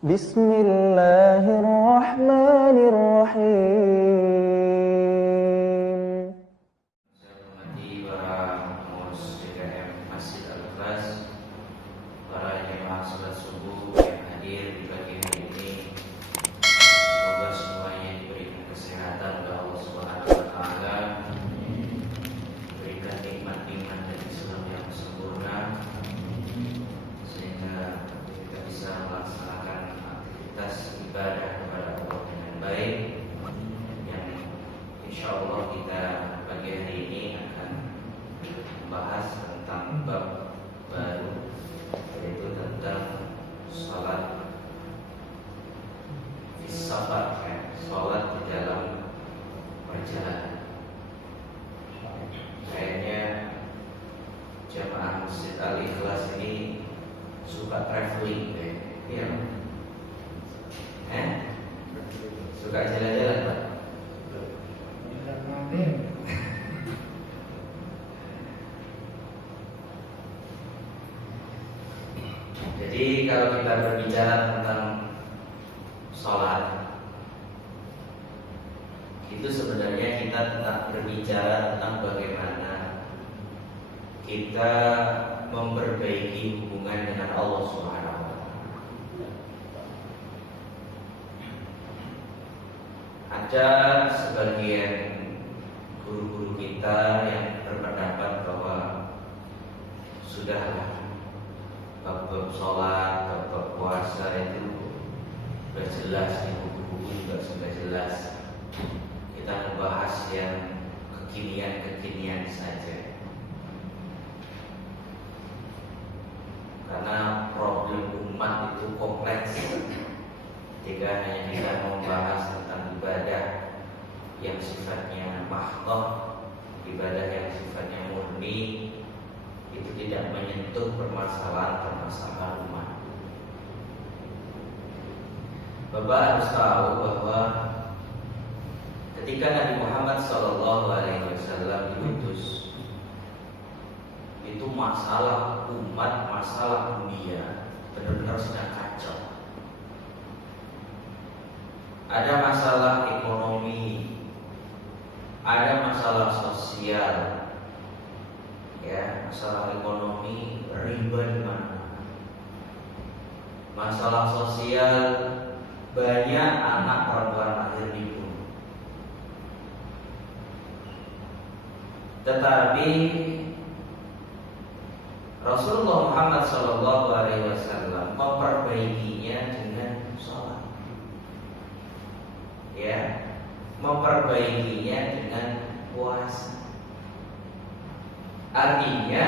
Bismillahirrahmanirrahim. Saya hormati para pengurus DKM Masjid Al-Ikhlas, para jemaah salat subuh yang hadir di pagi hari ini. Semoga semuanya diberikan kesehatan oleh Allah Subhanahu wa taala, diberikan nikmat-nikmat dan Islam yang sempurna sehingga kita bisa melaksanakan aktivitas ibadah kepada Allah dengan baik, yang insyaallah kita pagi hari ini akan membahas tentang bab baru, yaitu tentang sholat safar, sholat di dalam perjalanan. Kayaknya jemaah Masjid Al-Ikhlas ini suka traveling, ya? Suka jalan-jalan, Pak? Jadi kalau kita berbicara tentang sholat, itu sebenarnya kita tetap berbicara tentang bagaimana kita memperbaiki hubungan dengan Allah Subhanahu wa taala. Ada sebagian guru-guru kita yang berpendapat bahwa sudahlah, bab sholat, bab puasa itu sudah jelas, di buku-buku juga sudah jelas. Kita membahas yang kekinian-kekinian saja, karena problem umat itu kompleks. Jika hanya kita membahas tentang ibadah yang sifatnya mahdhah, ibadah yang sifatnya murni, itu tidak menyentuh permasalahan umat. Bapak harus tahu bahwa ketika Nabi Muhammad SAW diutus, itu masalah umat, masalah dunia benar-benar sedang kacau. Ada masalah ekonomi, ada masalah sosial. Ya, masalah ekonomi, riba di mana? Masalah sosial, banyak anak perempuan lahir dibunuh. Tetapi Rasulullah Muhammad SAW memperbaikinya dengan sholat. Ya, memperbaikinya dengan puasa. Artinya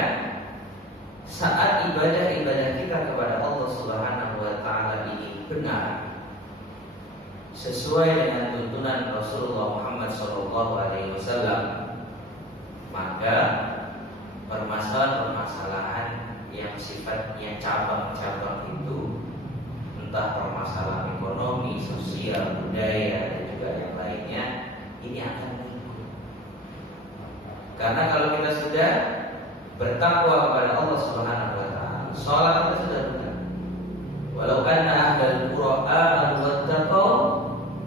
saat ibadah-ibadah kita kepada Allah Subhanahu wa taala ini benar, sesuai dengan tuntunan Rasulullah Muhammad SAW, maka permasalahan-permasalahan yang sifatnya cabang-cabang itu, entah permasalahan ekonomi, sosial, budaya, dan juga yang lainnya, ini akan mengikut. Karena kalau kita sudah bertakwa kepada Allah Subhanahu wa taala, salat kita sudah benar. Walau anna ahlal qura amanu wattaqau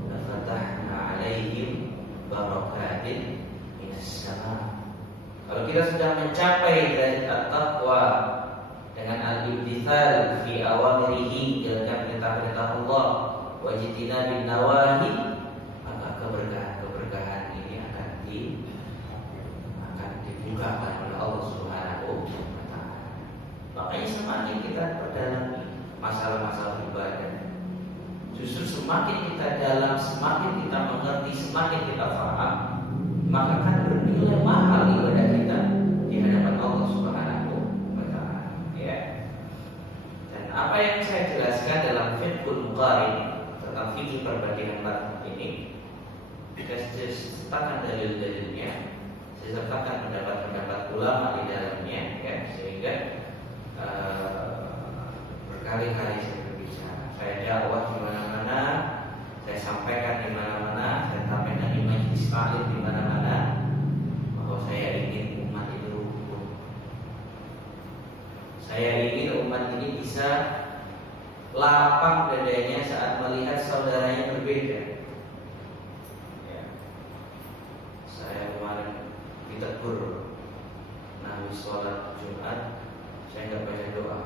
la fatahna 'alaihim barakatin minas sama'. Kalau kita sudah mencapai dari at-taqwa dengan al-imtithal fi awamirihi, dalam perintah-perintah Allah, wajidina bin nawahi, maka keberkahan ini akan dibukakan oleh Allah Subhanahu wa taala. Makanya semakin kita perdalami masalah-masalah ibadah, justru semakin kita dalam, semakin kita mengerti, semakin kita paham, maka akan bernilai mahal ibadah kita di hadapan Allah Subhanahu wa taala. Ya. Dan apa yang saya jelaskan dalam Fiqhul Muqarrin tentang fikih perbandingan madhab ini, saya sertakan dalil-dalilnya, saya sertakan pendapat-pendapat ulama di dalamnya, ya, sehingga berkali-kali saya berbicara, saya dakwah di mana-mana, saya sampaikan di mana-mana, saya sampaikan di majelis taklim di mana-mana, bahwa saya ingin umat itu rukun. Saya ingin umat ini bisa lapang dadanya saat melihat saudaranya berbeda. Ya. Saya kemarin ditegur, nah sholat Jumat saya nggak baca doa,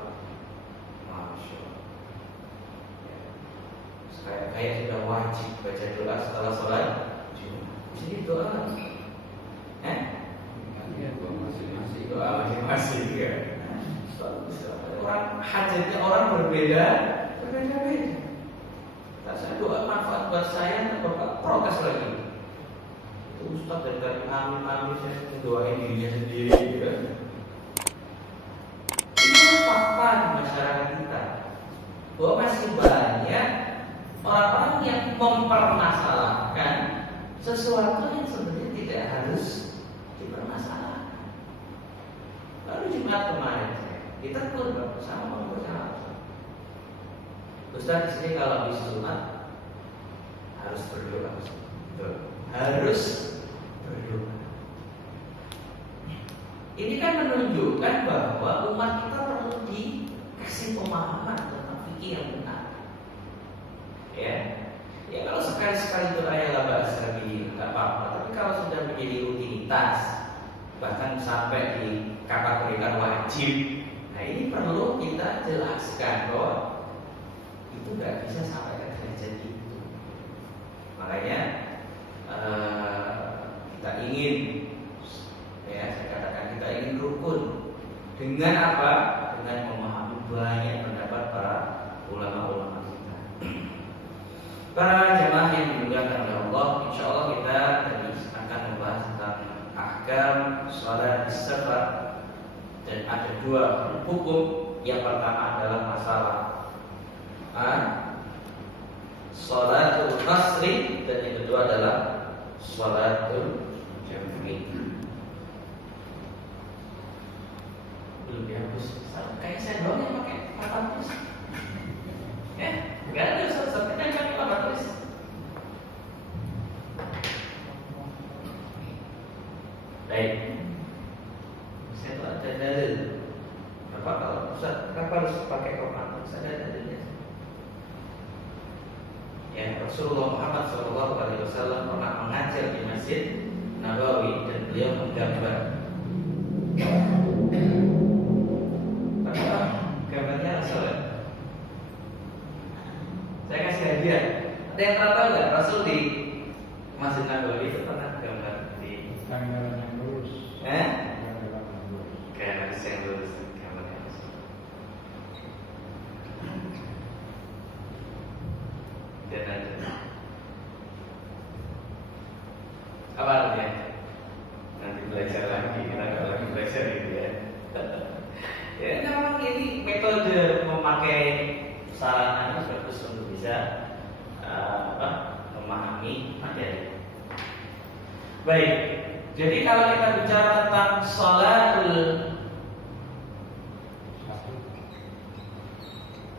masya Allah. Ya. Kayak sudah wajib baca doa setelah sholat Jumat. Jadi doa, doa masing-masing ya. Orang hajatnya orang berbeda-beda. Nah, saya doa manfaat buat saya, Bapak protes lagi. Itu Ustaz dari amin saya doain dirinya sendiri ya. Ini fakta di masyarakat kita bahwa masih banyak orang-orang yang mempermasalahkan sesuatu yang sebenarnya tidak harus dipermasalahkan. Lalu Jumat kemarin ditegur sama pengurus. Ustaz di sini kalau habis Jumat harus berdoa. Harus berdoa. Ini kan menunjukkan bahwa umat kita perlu dikasih pemahaman tentang fikih yang benar. Ya kalau sekali-sekali doa ya lah bahasa begini nggak apa-apa. Tapi kalau sudah menjadi rutinitas, bahkan sampai dikategorikan wajib, nah ini perlu kita jelaskan bahwa itu nggak bisa sampai ke derajat itu. Makanya kita ingin, ya saya katakan kita ingin rukun dengan apa? Dengan memahami banyak pendapat para ulama-ulama kita. Para jemaah yang dimuliakan oleh Allah, insya Allah kita akan membahas tentang ahkam sholat safar. Dan ada dua hukum. Yang pertama adalah masalah sholatul qasri, dan yang kedua adalah sholatul jam'i. Belum dihapus. Kayaknya saya doang yang pakai papan tulis. Enggak ada Ustaz, kita pakai papan tulis. Baik. Saya tuh ada dalil. Bapak kalau Ustaz, kenapa harus pakai papan tulis? Ada dalilnya. Ya, Rasulullah Muhammad SAW pernah mengajar di Masjid Nabawi dan beliau menggambar. Gambarnya Rasul. Saya kasih hadiah. Ada yang pernah tahu nggak Rasul di Masjid Nabawi itu pernah gambar di gambaran yang lurus. Garis yang lurus, gambarnya Rasul. Dan ada apa artinya? Nanti belajar lagi, kita nggak lagi belajar gitu ya. Ya memang ini metode memakai sarana itu bagus untuk bisa memahami materi. Baik, jadi kalau kita bicara tentang sholatul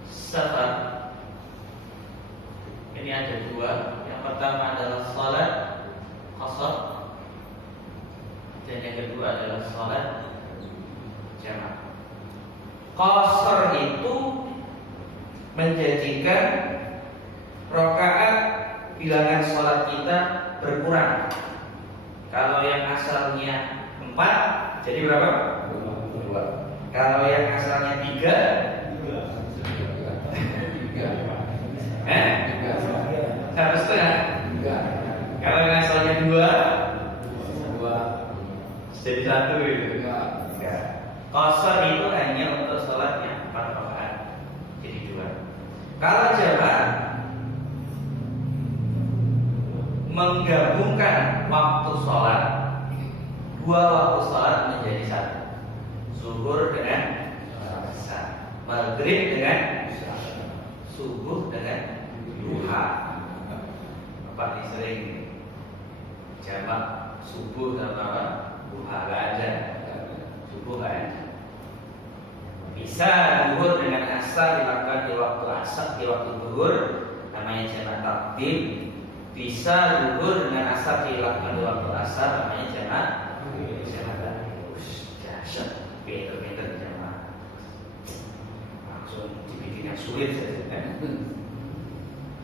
safar, ini ada dua. Yang pertama adalah sholat qasar, dan yang kedua adalah sholat jamaah. Qasar itu menjadikan rakaat bilangan sholat kita berkurang. Kalau yang asalnya 4, jadi berapa? 2. Kalau yang asalnya 3, 1,5. Kalau yang asalnya 2, jadi 1 itu. Qasar itu hanya untuk sholat yang 4 rakaat, jadi 2. Kalau jamaah menggabungkan waktu sholat, 2 waktu sholat menjadi 1. Zuhur dengan asar, maghrib dengan subuh dengan duha. Bapak ini sering jamak subuh sama apa? Duha nggak ada. Subuh nggak ada. Bisa zuhur dengan asar dilakukan di waktu asar, di waktu zuhur, namanya jamak takdim. Bisa zuhur dengan asar dilakukan di waktu asar, namanya jamak dahsyat. Pinter jamak. Langsung dibikin yang sulit saja kan?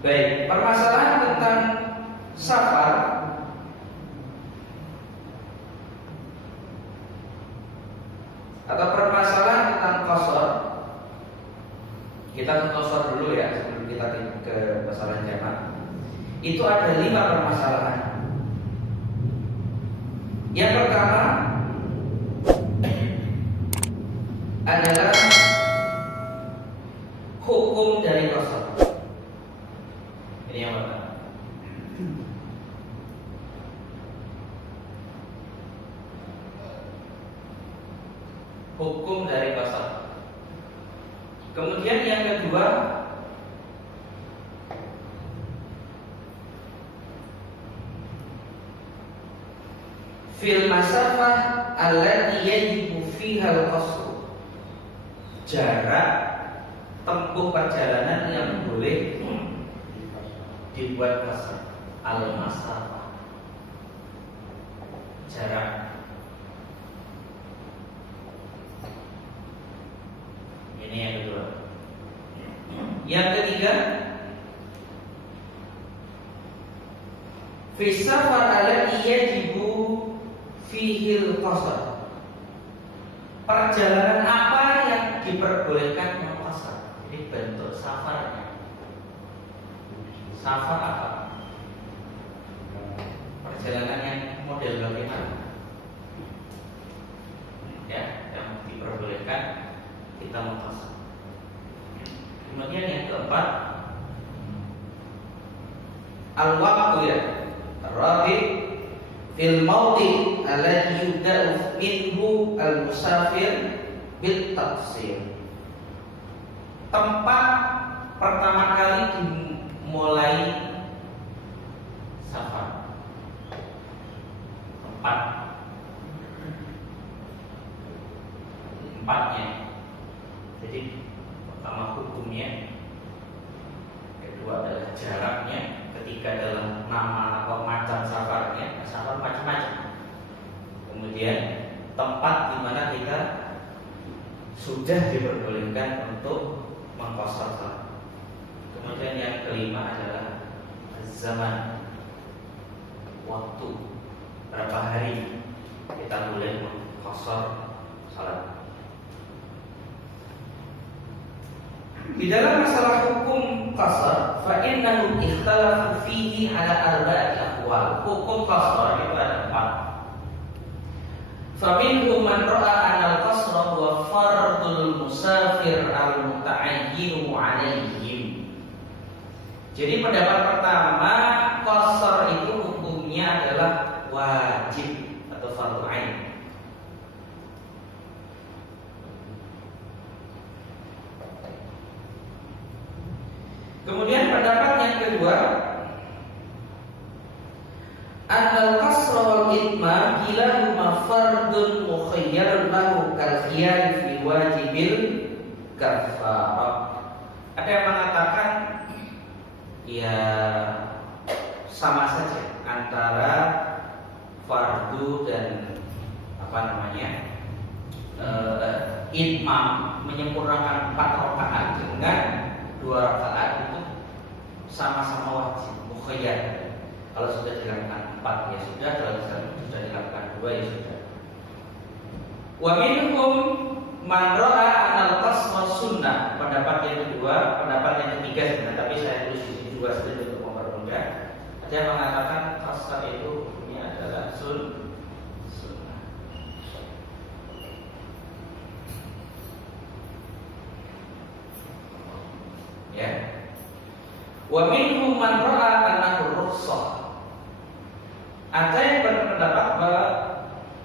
Baik, permasalahan tentang safar atau permasalahan tentang qasar. Kita ke qasar dulu ya sebelum kita ke masalah jamak. Itu ada 5 permasalahan. Yang pertama adalah hukum dari qasar. Ini yang pertama. Hukum dari qasar. Kemudian yang kedua fil masafah allati yajibu fiha al-qasr. Jarak tempuh perjalanan yang boleh dibuat qasar. Al-masafah, jarak. Ini yang kedua. Yang ketiga, fi safar alladhi yajibu fihi al-qasar. Perjalanan apa yang diperbolehkan mengqasar? Ini bentuk safarnya. Safar apa? Perjalanan yang model bagaimana? Ya, yang diperbolehkan kita mengqasar. Kemudian yang keempat, al-waqtu ya. Rabi fil mawdi alladhi yubda'u minhu al-musafir bil taqsir. Tempat pertama kali dimulai safar. Tempatnya. Jadi pertama hukumnya, kedua adalah jaraknya, ketiga adalah nama atau macam safarnya. Safar macam-macam. Kemudian tempat di mana kita sudah diperbolehkan untuk mengqasar salat. Kemudian yang kelima adalah zaman, waktu, berapa hari kita boleh mengqasar salat. Di dalam masalah hukum qasar, fa innahu ikhtalafu fihi ala arba'ati aqwal. Hukum qasar itu ada 4. Fa minhum man ra'a anna al-qasra huwa fardul musafir al-muta'ayyin 'alaihim. Jadi pendapat pertama, qasar itu hukumnya adalah wajib atau fardhu 'ain. Kemudian pendapat yang kedua, al-qasra wal itmam kilahuma fardun mukhayyarun lahu kal khiyar fi wajibil kafarah. Ada yang mengatakan ya sama saja antara fardu dan itmam, menyempurnakan 4 rakaat dengan 2 rakaat itu sama-sama wajib, mukhayyar. Kalau sudah dilakukan 4 ya sudah, kalau sudah dilakukan 2 ya sudah. Wa minhum man ra'a anal qasma sunnah. Pendapat yang kedua, pendapat yang ketiga sebenarnya, tapi saya tulis di sini juga sedikit untuk mempermudah. Ada yang mengatakan qasar itu hukumnya adalah sunnah. Ya. Wa minhum man ra'a annahu rukhsah. Ada yang berpendapat bahwa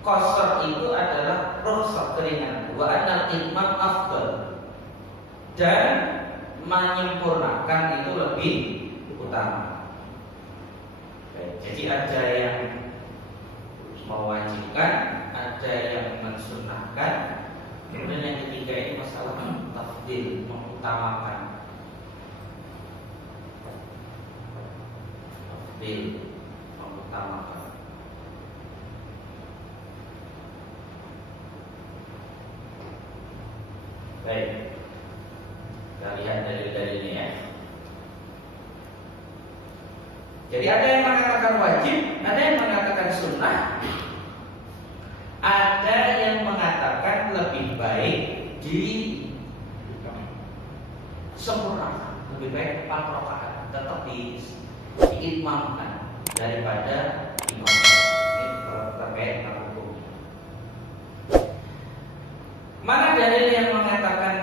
qasar itu adalah rukhsah, keringanan. Wa annal itmam afdal, dan menyempurnakan itu lebih utama. Jadi ada yang mewajibkan, ada yang mensunnahkan. Kemudian yang ketiga ini masalah tafdil, mengutamakan. Mengutamakan. Baik, kita lihat dari Jadi ada yang mengatakan wajib, ada yang mengatakan sunnah, ada yang mengatakan lebih baik di sempurna, lebih baik 4 rakaat tetap diimamkan daripada imam. Ini terkait dengan hukum. Mana dalil yang mengatakan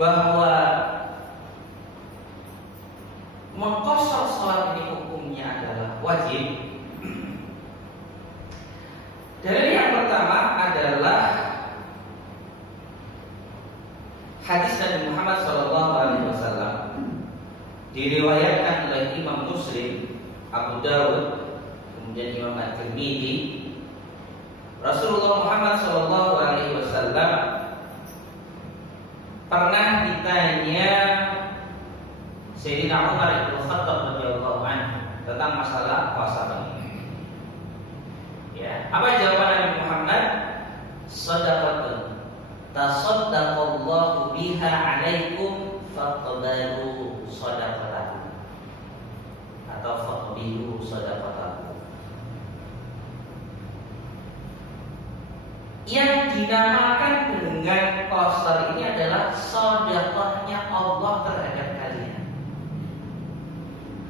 bahwa mengqashar salat ini hukumnya adalah wajib? Dalil yang pertama adalah hadis Nabi Muhammad SAW, diriwayatkan oleh Imam Muslim, Abu Dawud, kemudian Imam At-Tirmidzi. Rasulullah Muhammad SAW pernah ditanya Sayyidina Umar bin Khattab radhiyallahu anhu tentang masalah puasa ini. Ya, apa jawaban Nabi Muhammad? Shadaqatun tasaddaqallahu biha 'alaikum faqbalu shadaqatahu, atau faqbilu shadaqatahu. Yang dinamakan dengan qashar ini adalah sedekahnya Allah terhadap kalian.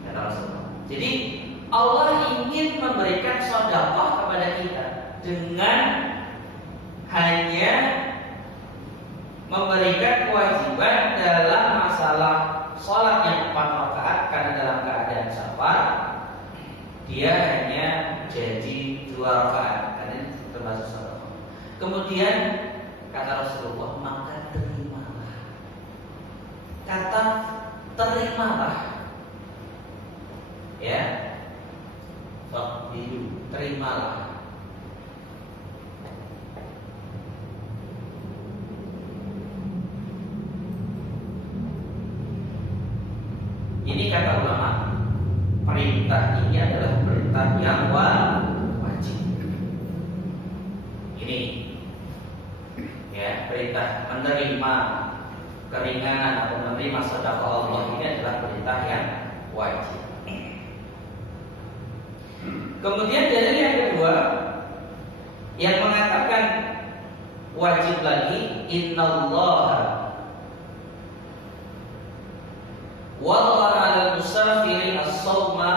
Kata Rasulullah. Jadi Allah ingin memberikan sedekah kepada kita dengan hanya memberikan kewajiban dalam masalah sholat yang 4 rakaat, karena dalam keadaan safar dia hanya jadi 2 rakaat karena termasuk sholat. Kemudian kata Rasulullah, maka terimalah. Kata terimalah, ya, faqbilu, terimalah. Ini kata ulama, perintah ini adalah perintah yang wajib. Ini, ya, perintah menerima keringanan atau menerima sedekah Allah ini adalah perintah yang wajib. Kemudian dalil yang kedua yang mengatakan wajib lagi, innallaha wada'a 'alal musafiri as-shauma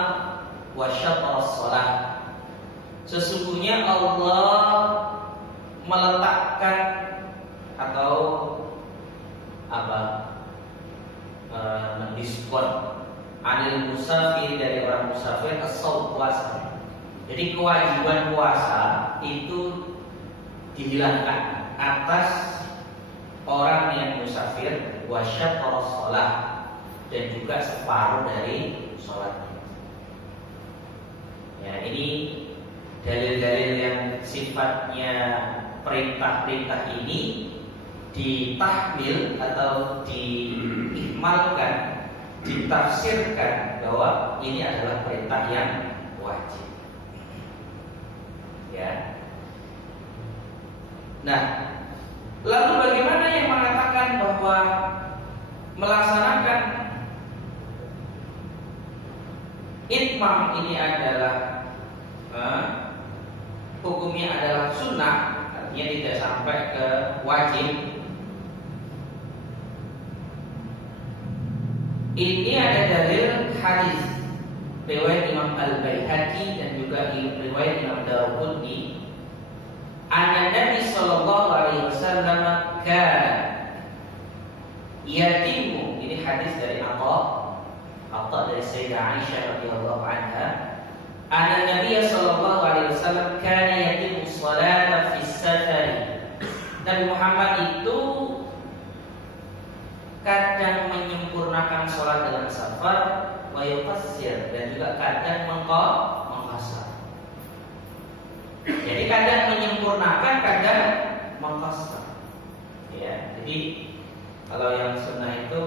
wa syatra as-shalah. Sesungguhnya Allah meletakkan atau mendiskon 'alal musafir, dari orang musafir, as-shaum, puasa. Jadi kewajiban puasa itu dihilangkan atas orang yang musafir, wa syatra as-shalah, dan juga separuh dari sholatnya. Ya, ini dalil-dalil yang sifatnya perintah-perintah ini ditahmil atau diihmalkan, ditafsirkan bahwa ini adalah perintah yang wajib. Ya. Nah, lalu bagaimana yang mengatakan bahwa melaksanakan itmam ini adalah hukumnya adalah sunnah, artinya tidak sampai ke wajib? Ini ada dalil hadis riwayat Imam Al-Baihaqi dan juga riwayat Imam Daruqutni. An-Nabi sallallahu alaihi wasallam kana yatimu, ini hadis dari Atta dari Sayyidah Aisyah radhiyallahu anha. An-Nabi sallallahu alaihi wasallam kana yatimu sholata fi safar. Nabi Muhammad itu kadang menyempurnakan sholat dalam safar, wa yuqassir, dan juga kadang mengqasar. Jadi kadang menyempurnakan, kadang mengqasar. Ya, jadi kalau yang sunnah itu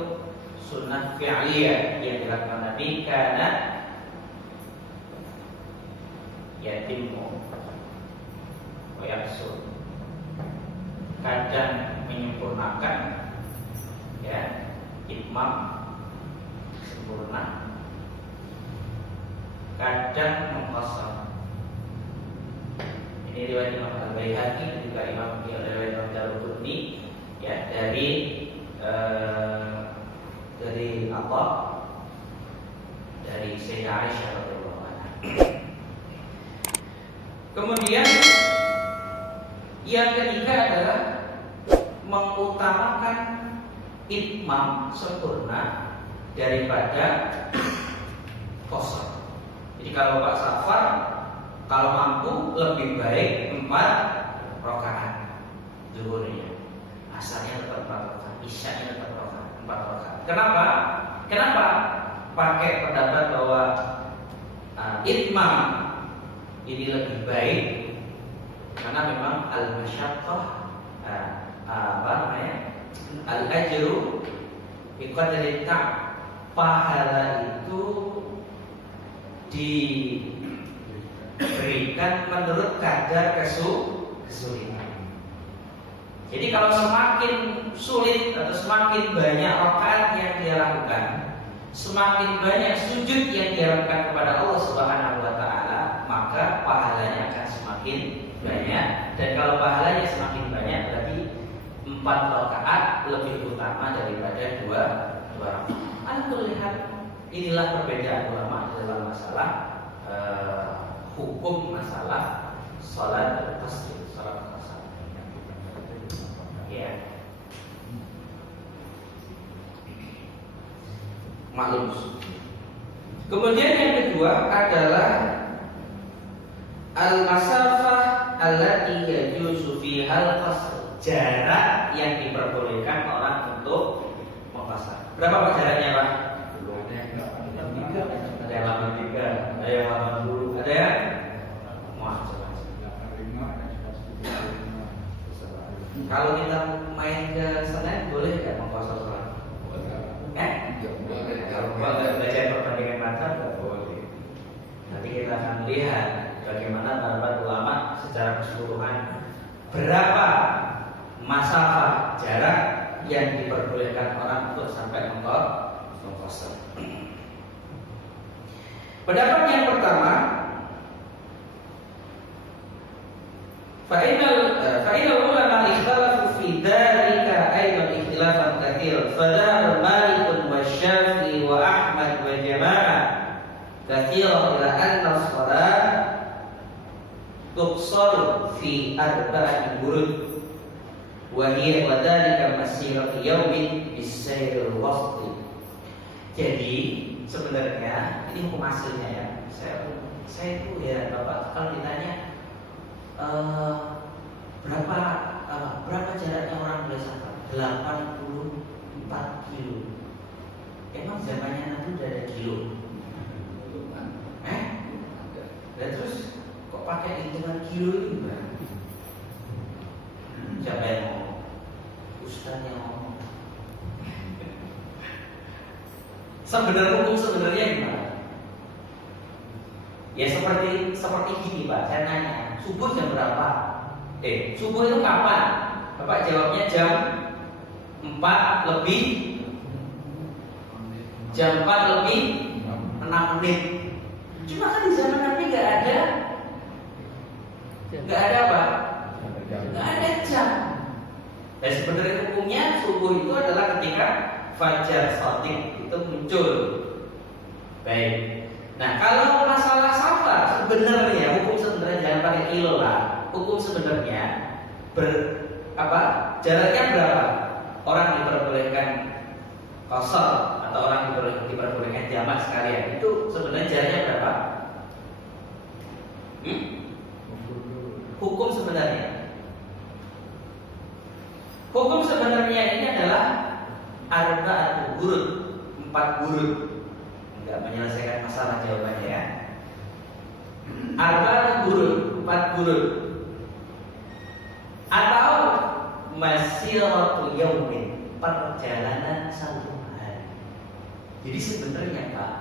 sunnah fi'liyah yang dilakukan Nabi, karena yatimmu wa yaqsur, kadang menyempurnakan, ya, itmam, sempurna, kadang mengkosor. Ini riwayat Imam Al-Baihaqi dan juga riwayat Imam Daruqutni ya dari apa? Dari Sayyidah Aisyah radhiyallahu anha. Kemudian yang ketiga adalah mengutamakan itmam sempurna daripada kosor. Jadi kalau Pak Safar kalau mampu lebih baik 4 rakaat zuhurnya, asarnya tetap 4 rakaat, isyanya tetap 4 rakaat. Kenapa pakai pendapat bahwa itmam ini lebih baik? Karena memang al-masyaqqah al-ajru bi qadri ta'ab, pahala itu diberikan menurut kadar kesulitan. Jadi kalau semakin sulit atau semakin banyak rakaat yang dia lakukan, semakin banyak sujud yang dia lakukan kepada Allah Subhanahu wa taala, maka pahalanya akan semakin banyak. Dan kalau pahalanya semakin banyak, berarti 4 rakaat lebih utama daripada 2 rakaat. Alhamdulillah, inilah perbedaan ulama dalam masalah hukum masalah salat qasr, salat qasar. Ya. Maklum. Kemudian yang kedua adalah al-masafah allati yajuzu fiha al-qasr, jarak yang diperbolehkan orang untuk mengqasar. Berapa Pak jaraknya Pak? Ada yang 83, ada yang 80, ada yang kalau kita main ke Senen boleh nggak mengqasar sholat? Kalau belajar perbandingan madzhab nggak boleh. Nanti kita akan lihat bagaimana para ulama secara keseluruhan berapa masafah jarak yang diperbolehkan orang untuk sampai mengqasar. Pendapat yang pertama, fa'inal ulama ikhtalafu fi dzalika aidan ikhtilafan katsiran. Fadhahaba Malik wa Syafi'i wa Ahmad wa jama'ah katsiran ila anna as-shalah tuqsar fi 4 burud wa hiya wa dzalika masiratu yaumin bis-sayr al-wasthi. Jadi sebenarnya ini hukum hasilnya ya. Saya itu ya Bapak kalau ditanya berapa jaraknya orang boleh safar? 84 kilo. Emang zamannya Nabi udah ada kilo? Dan terus kok pakai hitungan kilo itu Bang? Siapa yang ngomong? Ustaz yang ngomong. Sebenarnya gimana? Ya seperti gini Pak, saya nanya, subuh jam berapa? Subuh itu kapan? Bapak jawabnya jam 4 lebih 6 menit. Cuma kan di zaman Nabi nggak ada apa? Nggak ada jam. Dan sebenarnya hukumnya subuh itu adalah ketika fajar shadiq itu muncul. Baik. Nah kalau masalah safar sebenarnya hukum sebenarnya jangan pakai kilo lah. Hukum sebenarnya jaraknya berapa? Orang diperbolehkan qasar atau orang diperbolehkan jamak sekalian itu sebenarnya jaraknya berapa? Hukum sebenarnya ini adalah arba'atu burud, 4 burud. Enggak menyelesaikan masalah jawabannya ya. Arba'atu burud, 4 burud. Atau masiratu yaumin, perjalanan 1 hari. Jadi sebenarnya Pak,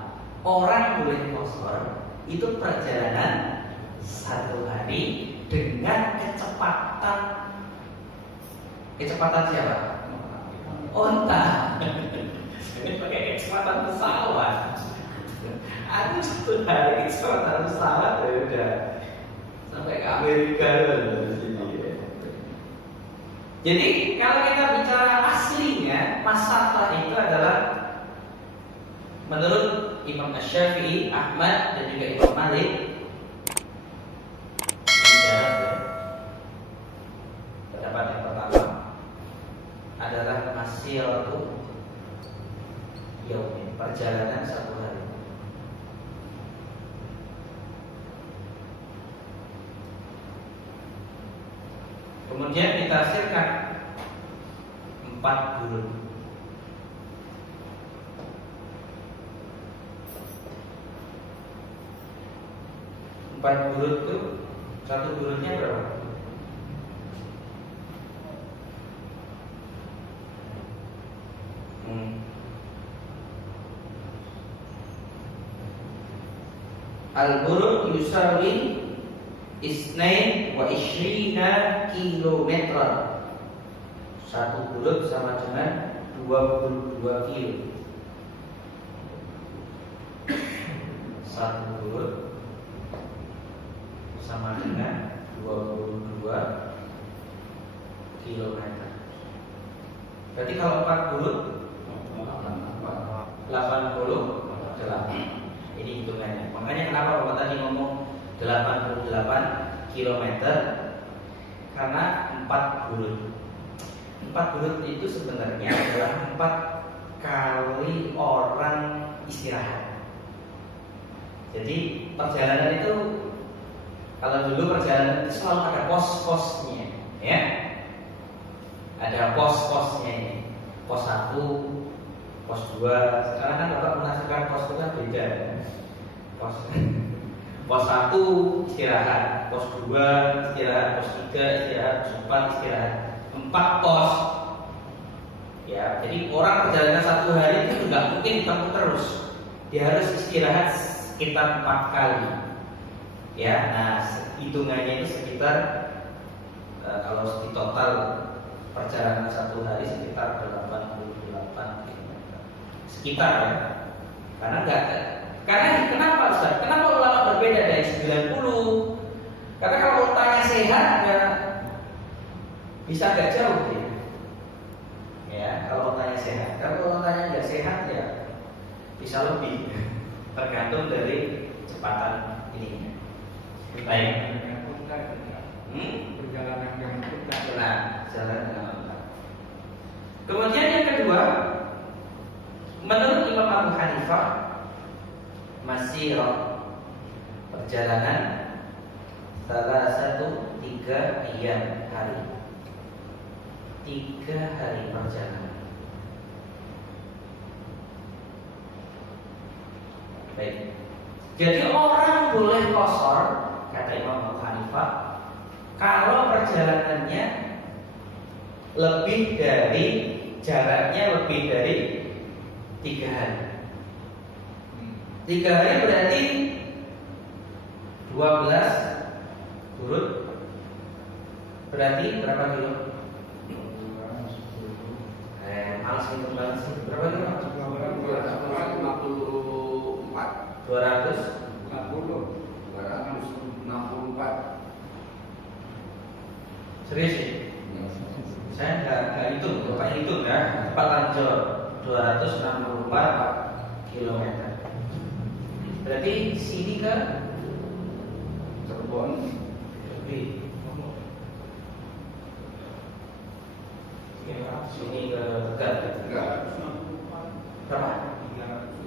orang boleh qasar itu perjalanan 1 hari dengan kecepatan siapa? Onta. Ini pakai kecepatan pesawat. Aku satu hari itu sama pesawat ya udah sampai ke Amerika loh di sini. Jadi kalau kita bicara aslinya masalah itu adalah menurut Imam Asy-Syafi'i, Ahmad dan juga Imam Malik pendapat yang pertama adalah masiratu yaumin, perjalanan satu hari. Kemudian ditafsirkan 4 burud. 4 burud itu satu burudnya berapa? Al-burud yusawi isnain wa ishrina kilometer. Satu burud sama dengan 22 kilo. Satu burud sama dengan 22 kilometer. Berarti kalau 4 burud 88. Ini hitungannya. Makanya kenapa Bapak tadi ngomong 88 kilometer? Karena 4 burud. 4 burud itu sebenarnya adalah 4 kali orang istirahat. Jadi perjalanan itu, kalau dulu perjalanan itu selalu ada pos-posnya, ya. Ada pos-posnya ini. Pos 1, pos 2. Sekarang kan Bapak menafsirkan pos itu kan beda. Pos 1 istirahat, pos 2 istirahat, pos 3 istirahat, pos 4 istirahat. 4 pos. Ya, jadi orang perjalanan satu hari itu nggak mungkin ditempuh terus. Dia harus istirahat sekitar 4 kali. Ya, nah hitungannya itu sekitar kalau di total perjalanan satu hari sekitar 88 km. Sekitar ya. Karena kenapa Ustaz? Kenapa ulama berbeda dari 90? Karena kalau untanya sehat ya bisa agak jauh ya. Ya, kalau untanya sehat. Kalau untanya nggak sehat ya bisa lebih. Tergantung dari kecepatan ininya. Baik. Perjalanan yang mudah. Nah, jalan dengan unta. Kemudian yang kedua, menurut Imam Abu Hanifah, masirah perjalanan salah satu 3 hari. 3 hari perjalanan. Baik. Jadi orang boleh qashar, kata Imam Abu Hanifah, kalau perjalanannya lebih dari jaraknya lebih dari 3 hari. 3 hari berarti 12 burud. Berarti berapa kilo? Males hitung banget sih. Berapa kilo? 264. Serius sih? Saya nggak hitung, Bapak hitung ya. Tepat lanjut 264 km. Berarti sini ke Cirebon lebih. Sini ke Tegal. Berapa?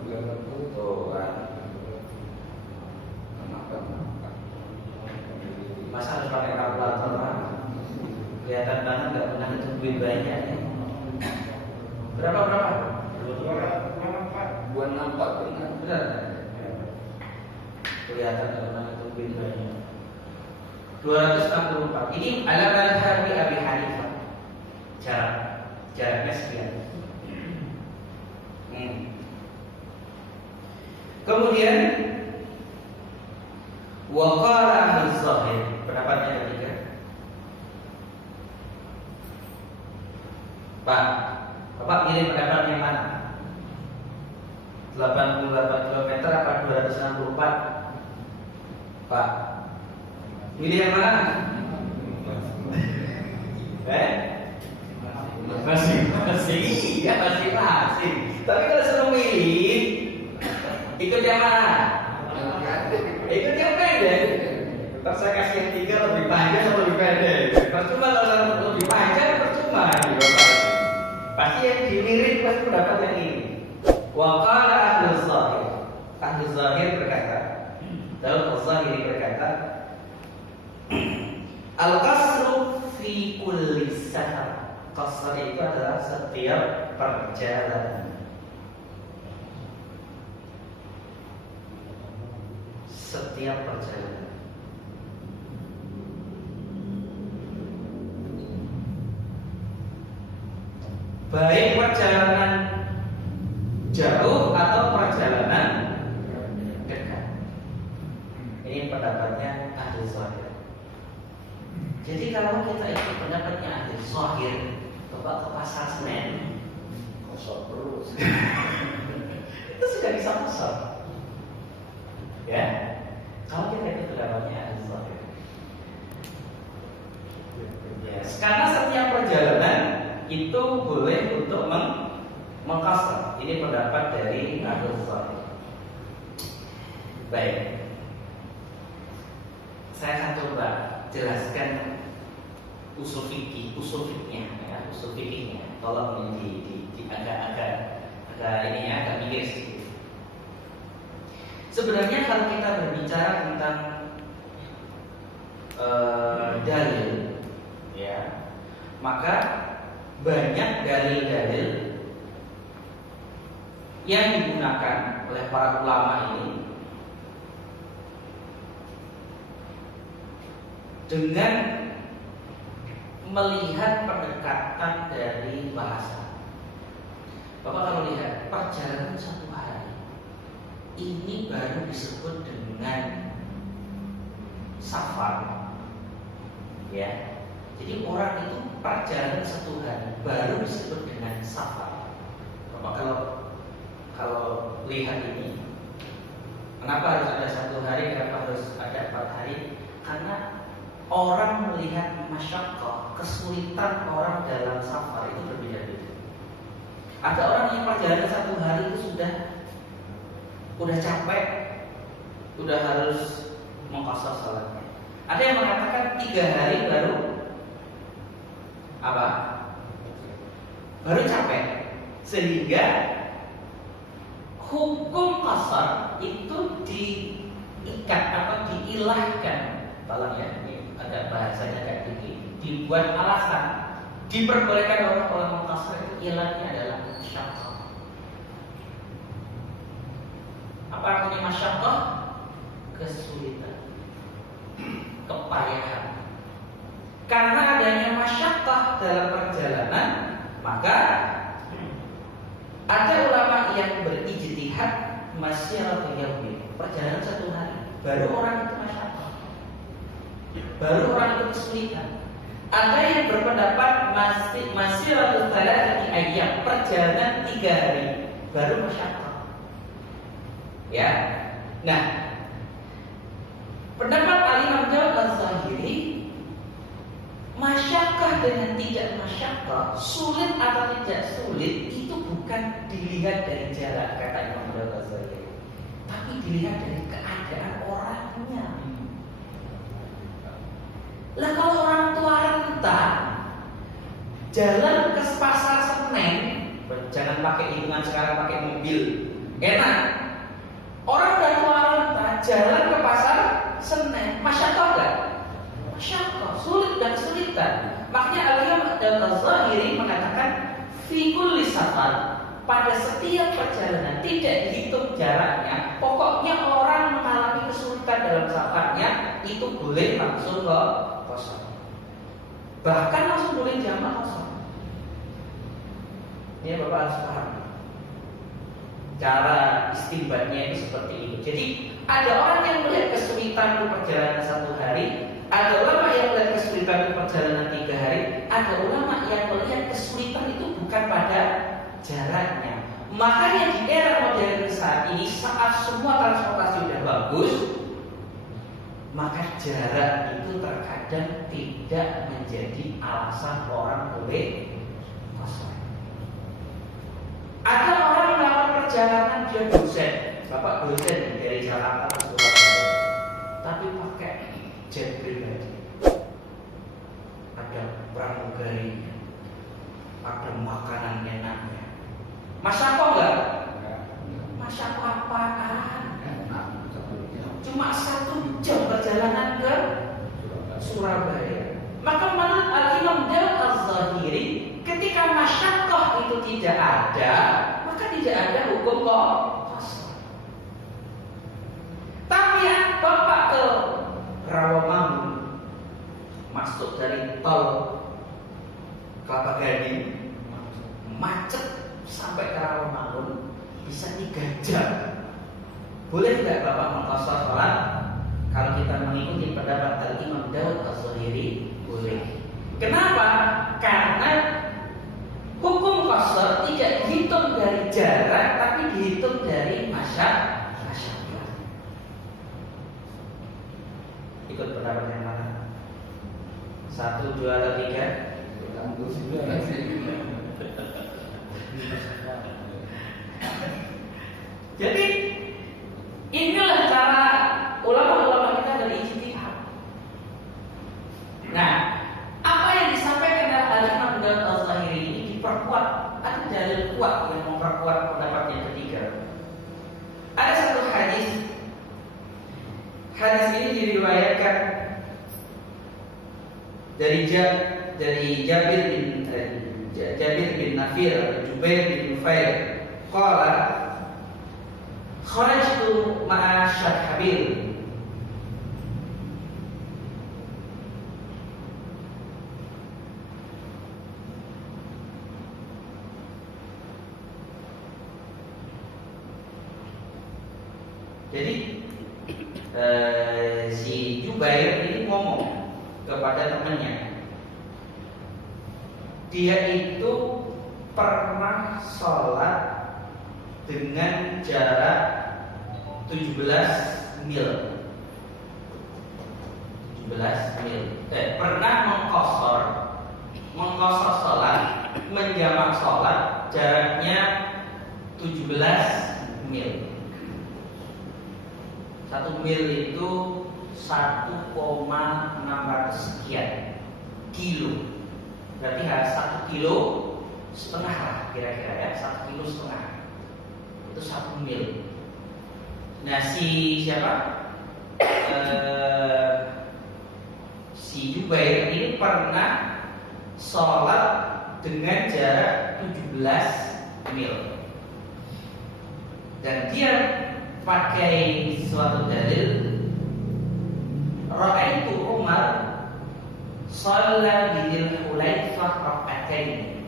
330. Tuh kan. Masa harus pakai kalkulator Pak? Kelihatan banget nggak pernah hitung duit banyak ya. Berapa? 264 benar. Benar? Kelihatan nggak pernah hitung duit banyak. 264. Ini ala madhhabi Abi Hanifah. Jaraknya sekian. Kemudian waqala ahli zahir, pendapatnya ketiga. Pak, Bapak pilih pendapat yang mana? 88 km apa 264? Pak, pilih yang mana? Masing-masing, iya masing-masing. Tapi kalau suruh milih, ikut yang mana? Ikut yang pendek. Ntar saya kasih yang 3 lebih panjang atau lebih pendek. Percuma kalau lebih panjang, percuma nih Bapak. Pasti yang dilirik pasti pendapat yang ini. Wa qala ahlus zahir. Ahlus zahir berkata, Daud al-Zahiri berkata, al-qasru fi kulli safar. Qasr itu adalah setiap perjalanan. Setiap perjalanan. Baik perjalanan jauh atau perjalanan dekat. Ini pendapatnya ahli zahir. Jadi kalau kita ikut pendapatnya ahli zahir, Bapak ke pasar Senen, kosong terus. itu sudah bisa kosong. Ya, kalau kita ikut pendapatnya ahli zahir. Yes. Karena setiap perjalanan itu boleh untuk mengkosong. Ini pendapat dari ahli zahir. Baik, saya akan coba jelaskan usul fikihnya. Tolong ini agak ini ya, agak mikir sedikit. Sebenarnya kalau kita berbicara tentang dalil, ya, maka banyak dalil-dalil yang digunakan oleh para ulama ini dengan melihat pendekatan dari bahasa. Bapak kalau lihat perjalanan 1 hari ini baru disebut dengan safar, ya. Jadi orang itu perjalanan 1 hari baru disebut dengan safar. Bapak kalau lihat ini, kenapa harus ada 1 hari, kenapa harus ada 4 hari? Karena orang melihat masyaqqah, kesulitan orang dalam safar itu berbeda-beda. Ada orang yang perjalanan 1 hari itu udah capek, udah harus mengqashar salatnya. Ada yang mengatakan 3 hari baru apa? Baru capek, sehingga hukum qashar itu diikat atau diilahkan. Tolong ya, ini agak bahasanya kayak begini. Dibuat alasan, diperbolehkan orang mengqashar itu ilahnya adalah masyaqqah. Apa artinya masyaqqah? Kesulitan, kepayahan. Karena adanya masyaqqah dalam perjalanan, maka ada ulama yang berijtihad masyarakat yaumi, perjalanan 1 hari, baru orang itu masyaqqah, baru orang itu kesulitan. Ada yang berpendapat masyarakat thalathati ayyam, perjalanan 3 hari, baru masyaqqah. Ya, nah, pendapat Al-Imam Daud al-Zahiri, masyaqqah dengan tidak masyaqqah, sulit atau tidak sulit, itu bukan dilihat dari jarak, kata Imam Daud al-Zahiri, tapi dilihat dari keadaan orangnya. Lah kalau orang tua renta jalan ke pasar Senen, jangan pakai hitungan sekarang, pakai mobil, enak. Orang udah tua renta jalan ke pasar Senen, masyaqqah enggak? Masyaqqah, sulit dan kesulitan. Makanya Al-Imam Al-Zahiri mengatakan fi kulli safar, pada setiap perjalanan tidak dihitung jaraknya, pokoknya orang mengalami kesulitan dalam safarnya itu boleh langsung ke kosong. Bahkan langsung boleh jamak kosong. Ini Bapak harus paham. Cara istinbatnya itu seperti ini. Jadi ada orang yang melihat kesulitan itu perjalanan 1 hari, ada ulama yang melihat kesulitan itu perjalanan 3 hari, ada ulama yang melihat kesulitan itu bukan pada jaraknya. Makanya di era modern bagus, maka jarak itu terkadang tidak menjadi alasan orang boleh kosor. Ada orang melakukan perjalanan, dia dosen, bapak dosen dari Jakarta ke Surabaya, tapi pakai jet pribadi, ada pramugarinya, ada makanan enaknya. Masya Allah enggak? Masya Allah apaan? Cuma 1 jam perjalanan ke Surabaya. Maka menurut Al-Imam Al-Zahiri, ketika masyaqqah itu tidak ada, maka tidak ada hukum qasar. Tapi ya, bapak ke Rawamangun, masuk dari tol Kelapa Gading, macet sampai ke Rawamangun, bisa 3 jam. Boleh tidak bapak mengqasar sholat? Kalau kita mengikuti pendapat Al-Imam Al-Zahiri, boleh. Kenapa? Karena hukum qasar tidak dihitung dari jarak, tapi dihitung dari masyarakat. Ikut pendapat yang mana? 1, 2, atau 3? Jadi inilah cara ulama-ulama kita berijtihad. Nah, apa yang disampaikan oleh Al-Imam Al-Zahiri ini diperkuat, ada dalil kuat yang memperkuat pendapat yang ketiga. Ada satu hadis. Hadis ini diriwayatkan dari Jabir bin Nafir, Jubair bin Nufair, qala kharajtu ma'a Syarhabil. Jadi si Jubair ini ngomong kepada temannya, dia itu pernah sholat dengan jarak 17 mil. Pernah mengqasar sholat, menjamak sholat jaraknya 17 mil. 1 mil itu 1,600 sekian kilo. Berarti harus 1,5 kilo lah kira-kira ya, 1,5 kilo itu 1 mil. Nah si Jubair ini pernah sholat dengan jarak 17 mil, dan dia pakai suatu dalil, ra'aitu Umar shalla bidil Hulaifah raka'atain.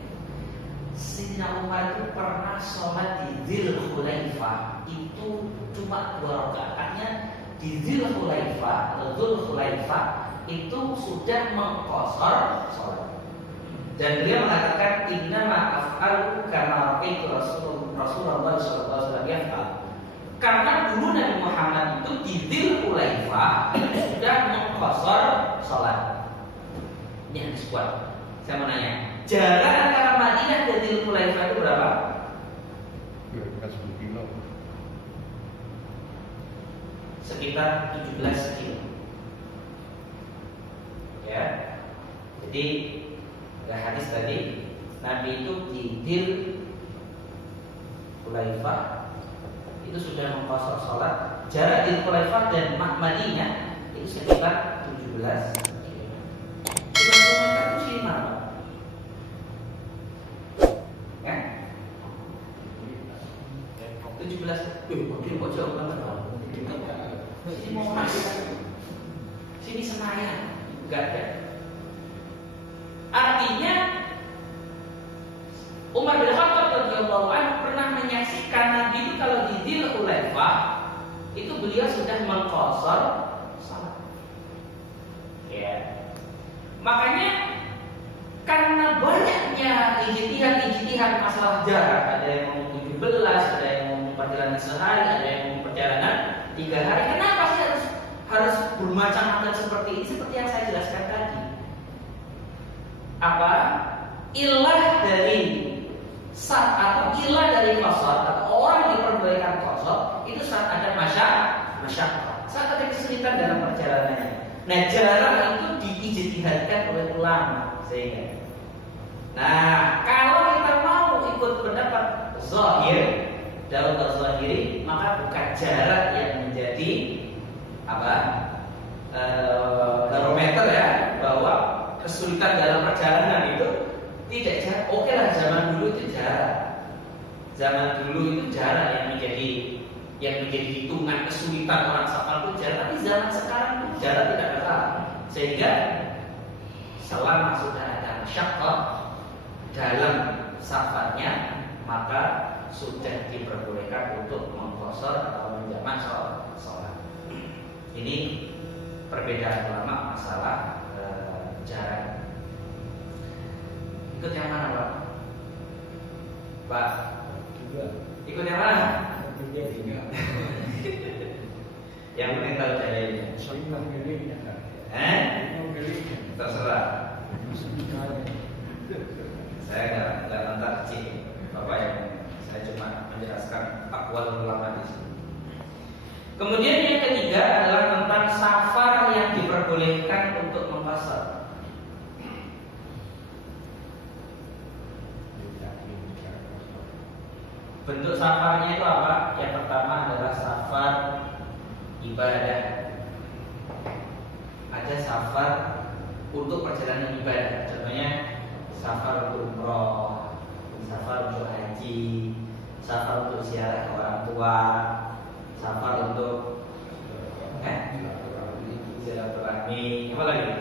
Sayyidina Umar itu pernah sholat di Dzul Hulaifah, itu cuma 2 rakaat. Artinya di Dzul Hulaifah itu sudah mengqasar sholat. Dan beliau mengatakan, innama af'alu kama ra'aitu Rasulullah sallallahu alaihi wasallam yaf'al. Karena dulu Nabi Muhammad itu di Dzul Hulaifah sudah mengqasar sholat. Ini hadis kuat. Saya mau nanya, jarak antara Madinah dan Dzul Hulaifah itu berapa? 10 kilo. Sekitar 17 kilo. Ya. Jadi ada hadis tadi, Nabi itu di Dzul Hulaifah itu sudah mengqasar sholat. Jarak Dzul Hulaifah dan Madinah itu sekitar 17 kilo. Kilometer itu sih mana? Ya? 17. Kok jauh banget? Sini mau masuk. Sini Senayan. Enggak ada. Artinya Umar bin Khattab radhiyallahu anhu pernah menyaksikan Nabi itu kalau di Dzul Hulaifah itu beliau sudah mengqasar salat. Ya. Makanya karena banyaknya ijtihad masalah jarak, ada yang ngomong 17, ada yang ngomong perjalanan sehari, ada yang ngomong perjalanan 3 hari. Kenapa sih harus bermacam-macam seperti ini? Seperti yang saya jelaskan tadi. Apa? Ilah dari saat atau ilah dari qasar atau orang diperbolehkan qasar itu saat ada masyarakat, saat ada kesulitan dalam perjalanannya. Nah, jarak itu diijtihadkan oleh ulama sehingga. Nah, kalau kita mau ikut pendapat zahir dalam zahiri, maka bukan jarak yang menjadi apa? Barometer ya, bahwa kesulitan dalam perjalanan itu tidak jarak. Oke lah, zaman dulu itu jarak. Zaman dulu itu jarak yang menjadi hitungan kesulitan orang safar itu jarak. Tapi zaman sekarang itu jarak tidak masalah. Sehingga selama sudah ada masyaqqah dalam safarnya, maka sudah diperbolehkan untuk mengqasar atau menjamak sholat. Ini perbedaan ulama masalah jarak. Ikut yang mana, Pak? Pak? Ikut yang mana? Yang penting tahu dalilnya. Terserah. Saya nggak mentar kecil, Bapak yang saya cuma menjelaskan aqwal ulama di sini. Kemudian yang ketiga adalah tentang safar yang diperbolehkan untuk mengqasar. Bentuk safarnya itu apa? Yang pertama adalah safar ibadah. Ada safar untuk perjalanan ibadah. Contohnya safar untuk umroh, safar untuk haji, safar untuk ziarah ke orang tua, safar untuk silaturahmi, apa lagi?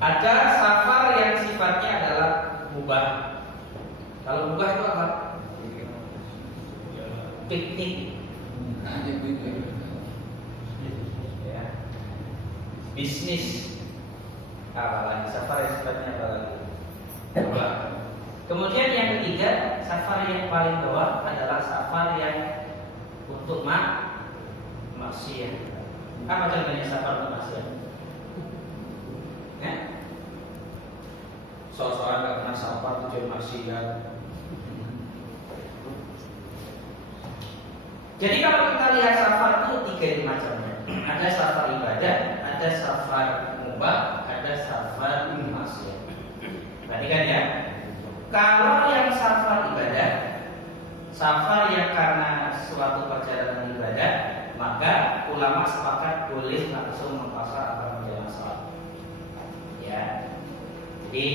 Ada safar yang sifatnya adalah mubah. Kalau mubah itu apa? Piknik. Ya. Bisnis. Apalagi safar yang sifatnya apa lagi? Mubah. Kemudian yang ketiga, safar yang paling bawah adalah safar yang untuk maksiat. Apa contohnya safar untuk maksiat? Ya? Soal-soal nggak pernah safar tujuan maksiat. Jadi kalau kita lihat safar itu 3 macamnya. Ada safar ibadah, ada safar mubah, ada safar maksiat. Perhatikan ya. Kalau yang safar ibadah, safar yang karena suatu perjalanan ibadah, maka ulama sepakat boleh langsung mengqasar atau menjamak sholat. Ya. Jadi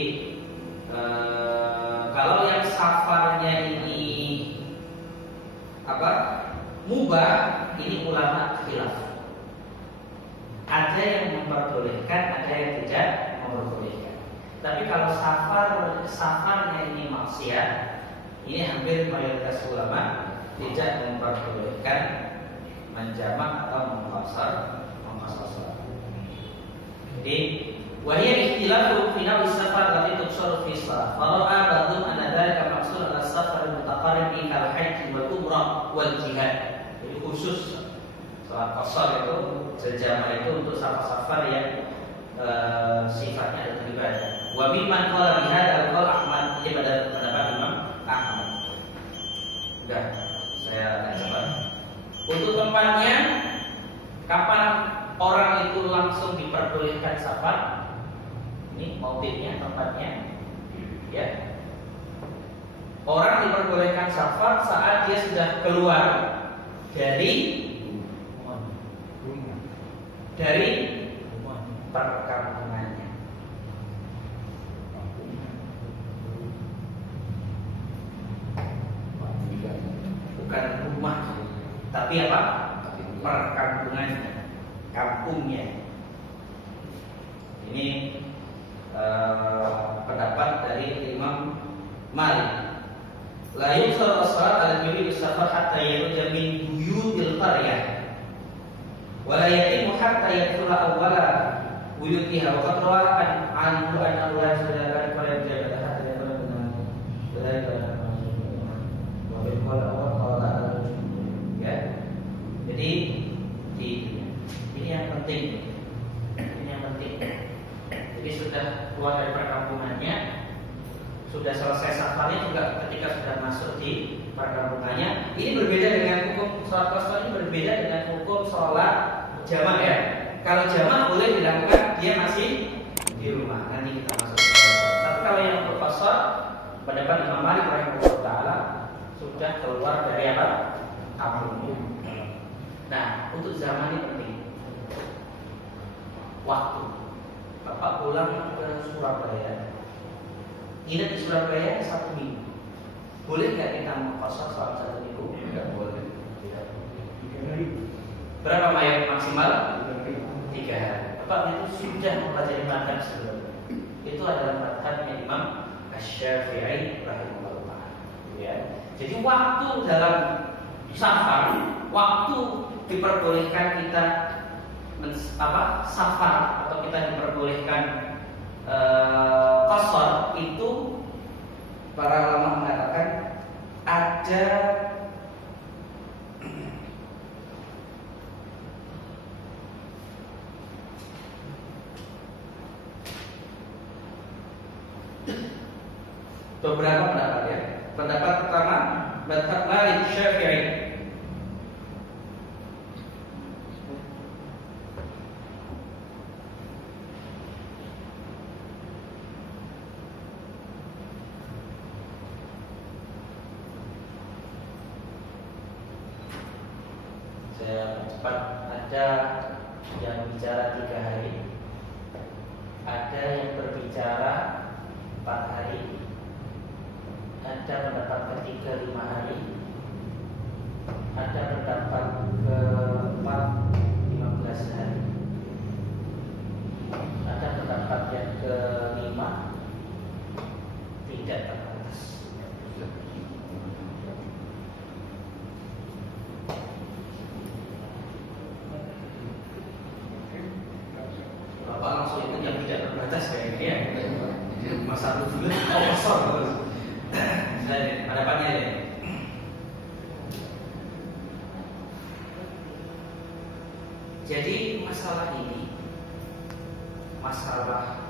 kalau yang safarnya ini apa? Mubah, ini ulama khilaf. Ada yang memperbolehkan, ada yang tidak memperbolehkan. Tapi kalau safarnya ini maksiat, ini hampir mayoritas ulama tidak memperbolehkan menjamak atau mengqasar sholat. Jadi wahia ikhtilafu fi nawi safar allati tuqsaru fi shalah. Fara'a ba'dhum anna dzalika maqsur ala safar al-mutaqarrib ila al-hajj wal umrah wal jihad. Jadi khusus sholat qasar itu sejamak itu untuk safar-safar yang sifatnya adalah ibadah. Wa mimman qala bi hadzal qaul Ahmad, ini pada pendapat Imam Ahmad. Sudah, saya akan cepat. Untuk tempatnya, kapan orang itu langsung diperbolehkan safar? Ini motifnya, tempatnya. Ya. Orang diperbolehkan safar saat dia sudah keluar dari perkampungannya. Bukan rumah, tapi apa? Perkampungannya, kampungnya. Ini pendapat dari Imam Malik. La yusar as-salat al-juri bis-safar hatta yakhruja min buyutil qaryah. Wa la yatimu hatta yadkhula awwala buyutiha wa qad rawa anhu annahu la yusallaka wa la yajaba hatta yadkhula min ya. sudah selesai safarnya juga ketika sudah masuk di perkampungannya. Ini berbeda dengan hukum sholat qasar, ini berbeda dengan hukum sholat jamak ya. Kalau jamak boleh dilakukan dia masih di rumah. Nanti kita masuk ke qasar. Tapi kalau yang qasar, pendapat Imam Malik rahimahullah taala sudah keluar dari apa? Kampungnya. Nah, untuk zaman ini penting. Waktu Bapak pulang ke Surabaya, nginep di Surabaya 1 minggu. Boleh nggak kita mengkosor selama 1 minggu? Tidak boleh. Berapa mayat maksimal? 3 hari. Bapak itu sudah mempelajari madhab sebelumnya. Itu adalah madhabnya Imam Asy-Syafi'i rahimahullah. Ya. Jadi waktu dalam safar, waktu diperbolehkan kita safar atau kita diperbolehkan qasar itu para ulama mengatakan ada beberapa pendapat ya. Pendapat pertama madhab Malik Syafi'i. Saya cepat. Ada yang bicara 3 hari, ada yang berbicara 4 hari, ada pendapat ketiga 5 hari, ada pendapat keempat 15 hari, ada pendapat yang kelima tidak terbatas. Bapak langsung ikut yang tidak terbatas kayaknya ya. Masa dulu kosong terus. Pendapatnya ya. Jadi masalah ini, masalah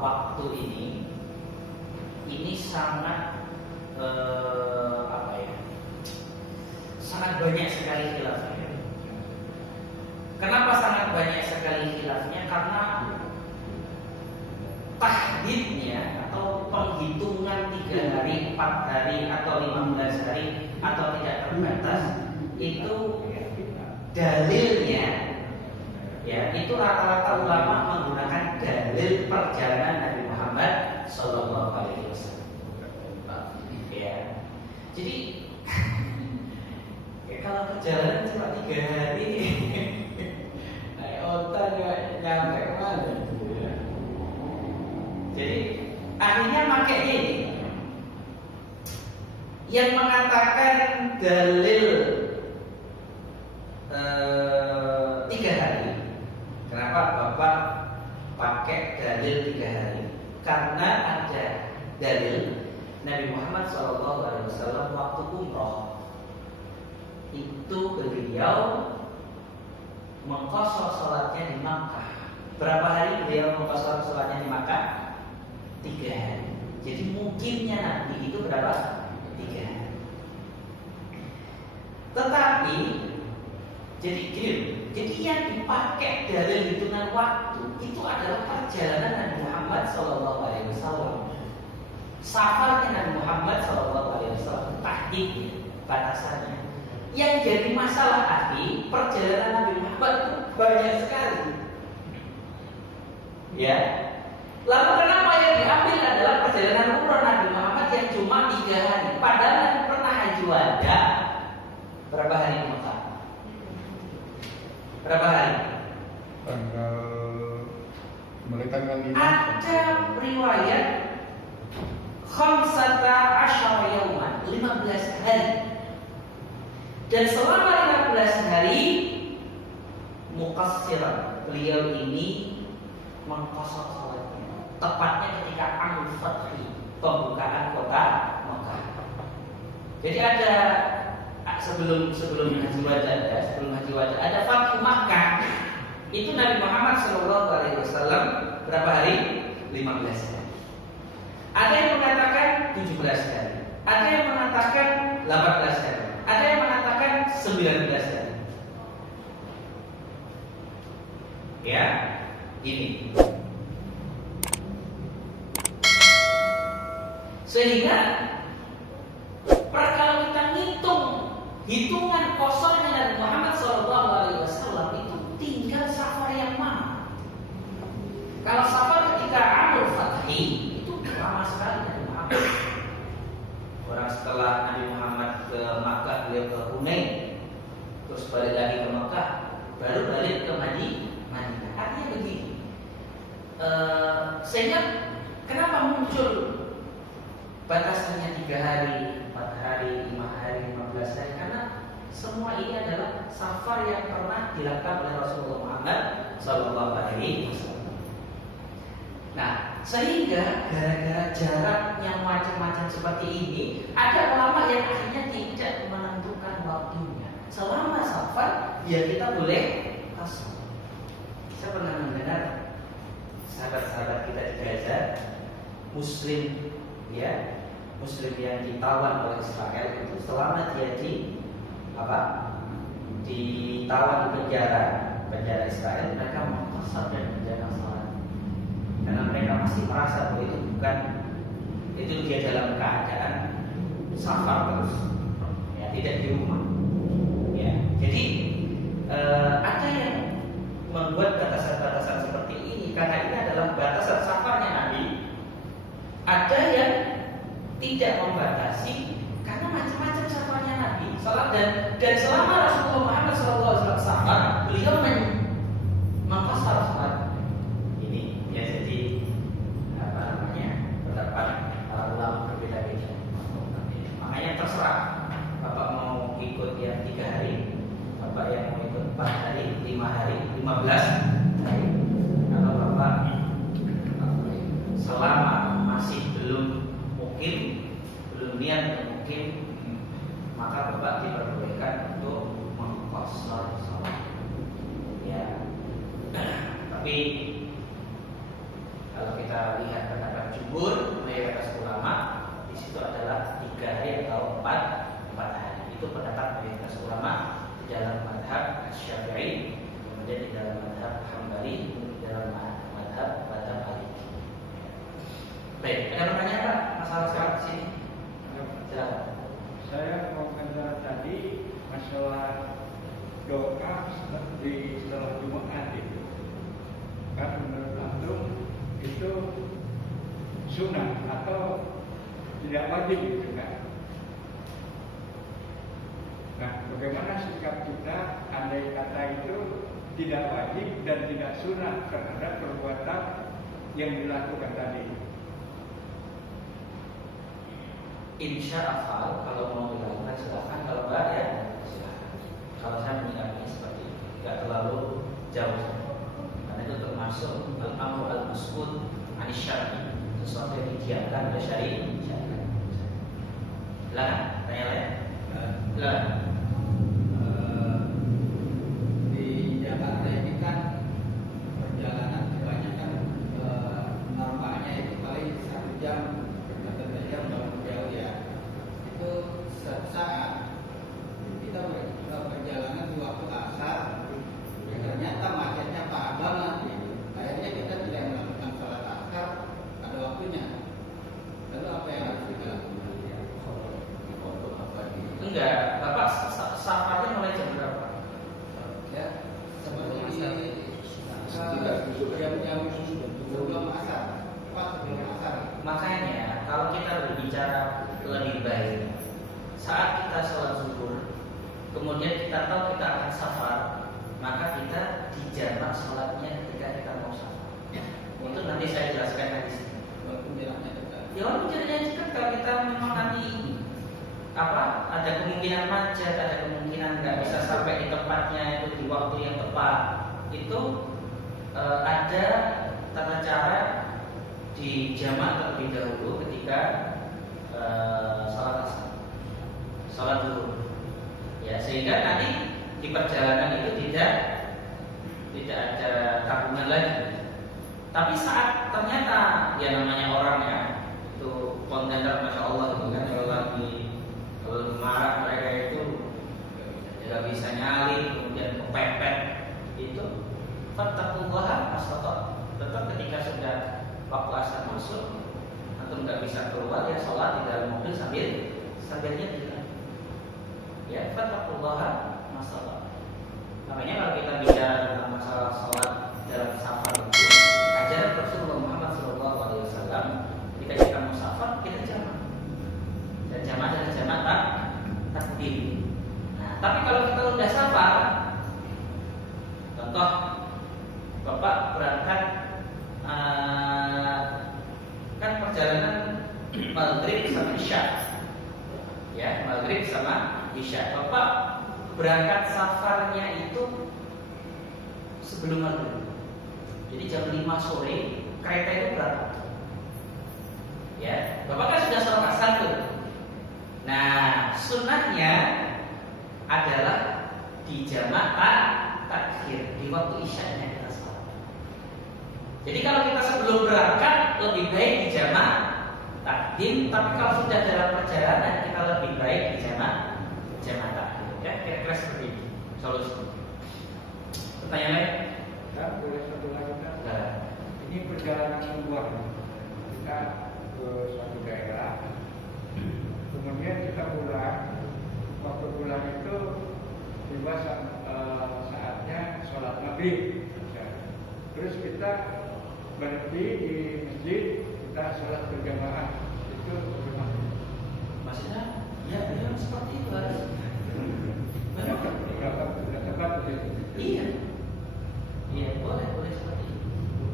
waktu ini sangat sangat banyak sekali khilafnya. Kenapa sangat banyak sekali khilafnya? Karena tahdidnya atau penghitungan 3 hari, 4 hari atau 15 hari atau tidak terbatas itu dalilnya ya, itu rata-rata ulama menggunakan dalil perjalanan Nabi Muhammad Sallallahu Alaihi Wasallam. Ya, jadi ya, kalau perjalanan cuma 3 hari, naik otak nyampe kemana? Jadi akhirnya makanya ini yang mengatakan dalil 3 hari. Kenapa Bapak pakai dalil 3 hari? Karena ada dalil Nabi Muhammad SAW waktu umroh itu beliau mengqashar sholatnya di Makkah. Berapa hari beliau mengqashar sholatnya di Makkah? 3 hari. Jadi mungkinnya Nabi itu berapa? 3 hari. Tetapi jadi yang dipakai dari hitungan waktu itu adalah perjalanan Nabi Muhammad SAW. Safarnya Nabi Muhammad SAW, tahdidnya, batasannya. Yang jadi masalah tadi, perjalanan Nabi Muhammad itu banyak sekali. Ya. Lalu kenapa yang diambil adalah perjalanan umroh Nabi Muhammad yang cuma 3 hari? Padahal Nabi pernah haji wada berapa hari di Mekah? Berapa hari? Mulai tanggal 5. Ada riwayat khamsata asyara yauman, 15 hari. Dan selama 15 hari muqassiran, beliau ini mengqashar salatnya. Tepatnya ketika Al-Fathi, pembukaan kota Mekah. Jadi ada sebelum haji wada ada Fathu Makkah. Itu Nabi Muhammad SAW berapa hari? 15 hari. Ada yang mengatakan 17 hari. Ada yang mengatakan 18 hari. Ada yang mengatakan 19 hari. Ya, ini. Sehingga kalau kita ngitung hitungan kosongnya Nabi Muhammad SAW itu tinggal safar yang mana? Kalau safar ketika Amul Fathi itu lama sekali Nabi Muhammad. Orang setelah Nabi Muhammad ke Makkah, beliau ke Hunain, terus balik lagi ke Makkah, baru balik ke Madinah. Artinya begini. Sehingga kenapa muncul batasannya 3 hari, 4 hari, 5 hari, 15 hari? Karena semua ini adalah safar yang pernah dilakukan oleh Rasulullah Muhammad SAW. Nah, sehingga gara-gara jarak yang macam-macam seperti ini, ada ulama yang akhirnya tidak menentukan waktunya. Selama safar, ya kita boleh qasar. Saya pernah mendengar sahabat-sahabat kita di Gaza, Muslim, ya, Muslim yang ditawan oleh Israel itu selama dia ditawan di penjara Israel, mereka mengqasar dan menjalankan salat. Karena mereka masih merasa bahwa itu bukan, itu dia dalam keadaan safar terus, ya, tidak di rumah. Ya, jadi ada yang membuat batasan-batasan seperti ini karena ini adalah batasan safarnya Nabi. Ada yang tidak membatasi karena macam-macam safarnya Nabi. Salat dan selama Rasulullah Muhammad SAW safar, beliau mengqasar salat. Ini ya, jadi pendapat para ulama berbeda-beda. Makanya terserah Bapak mau ikut yang 3 hari, Bapak yang mau ikut 4 hari, 5 hari, 15 hari. Kalau Bapak selama masih belum niat mungkin, maka Bapak diperbolehkan untuk mengqasar salat. Ya. Tapi kalau kita lihat pendapat jumhur mayoritas ulama, di situ adalah 3 hari atau 4 hari. Itu pendapat mayoritas ulama di dalam mazhab Syafi'i, kemudian di dalam mazhab Hambali, di dalam mazhab Maliki. Baik, ada pertanyaan Pak? Masalah sekarang di sini. Silakan. Saya mau menjawab tadi masalah doa setelah Jumat itu. Kan menurut antum itu sunnah atau tidak wajib gitu kan? Nah, bagaimana sikap kita andai kata itu tidak wajib dan tidak sunnah terhadap perbuatan yang dilakukan tadi? Insya Allah kalau mau dilakukan silakan, kalau enggak ya silakan. Kalau saya menyikapinya seperti itu, tidak terlalu jauh, karena itu termasuk al-amru al-mas'ud anis syar'i, sesuatu yang didiamkan oleh syariat. Silakan, tanya lain. Silakan. Di Jakarta ini kan perjalanan kebanyakan normalnya itu paling 1 jam atau 2 jam jauh ya. Itu saat kita perjalanan di waktu asar, ya ternyata macetnya parah banget. Akhirnya kita tidak melakukan sholat asar pada waktunya. Lalu apa yang harus kita lakukan? Enggak, Bapak safarnya mulai jam berapa? Ya, seperti jam-jam sebelum asar, pas sebelum asar. Makanya kalau kita berbicara lebih baik saat kita sholat zuhur, kemudian kita tahu kita akan safar, maka kita dijamak sholatnya ketika kita mau safar. Itu nanti saya jelaskan di sini. Walaupun jaraknya dekat. Ya walaupun jaraknya dekat, kalau kita memang nanti ada kemungkinan macet, ada kemungkinan nggak bisa sampai di tempatnya itu di waktu yang tepat, itu ada tata cara di jamak terlebih dahulu ketika sholat asar, sholat zuhur, ya, sehingga nanti di perjalanan itu tidak ada tabungan lagi. Tapi saat ternyata ya namanya orang ya itu kontender masya Allah itu kan kalau lagi marah mereka itu nggak bisa nyali, kemudian kepepet itu. Fattaqullaha mastata'tum. Tetap ketika sudah waktu asar masuk, antum nggak bisa keluar ya sholat di dalam mobil sambil nyetir. Ya, fattaqullaha mastata'tum. Makanya kalau kita bicara tentang masalah sholat dalam safar itu, ajaran Rasulullah Muhammad SAW, ketika kita mau safar kita jamak. Dan jamak adalah jamak takdim. Nah, tapi kalau kita udah safar, contoh Bapak berangkat kan perjalanan maghrib sama isya, ya maghrib sama isya. Bapak berangkat safarnya itu sebelum maghrib. Jadi jam 5 sore kereta itu berangkat. Ya, Bapak kan sudah sholat asar tuh. Nah, sunnahnya adalah di jamak takhir di waktu isya-nya kita sholat. Jadi kalau kita sebelum berangkat lebih baik di jamak takdim, tapi kalau sudah dalam perjalanan kita lebih baik di jamak takdim. Ya, kira-kira seperti itu solusi. Pertanyaan lain? Dan boleh satu lagi kan? Nah. Ini perjalanan luar. Kita ke suatu daerah, kemudian kita pulang. Waktu pulang itu tiba saatnya sholat maghrib. Terus kita berhenti di masjid, kita sholat berjamaah. Itu bagaimana? Maksudnya, ya benar seperti itu harus. Berapa tepat begitu? Iya. Iya, boleh seperti itu.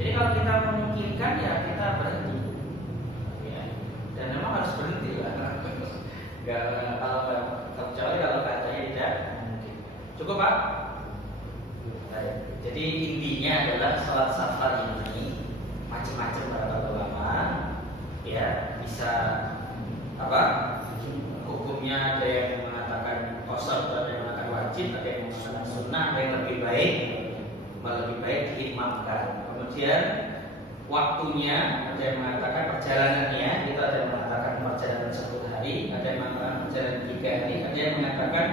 Jadi kalau kita memungkinkan ya kita berhenti. Ya. Dan memang harus berhenti lah. Kecuali kalau katanya tidak mungkin. Cukup Pak? Baik. Jadi intinya adalah sholat safar ini macam-macam para ulama, ya bisa apa? Hukumnya ada yang mengatakan qasar, ada yang mengatakan wajib, ada yang mengatakan sunnah, ada yang lebih baik diimamkan. Kemudian waktunya ada yang mengatakan perjalanannya, itu ada yang mengatakan perjalanan 10 hari, ada yang mengatakan perjalanan 3 hari, ada yang mengatakan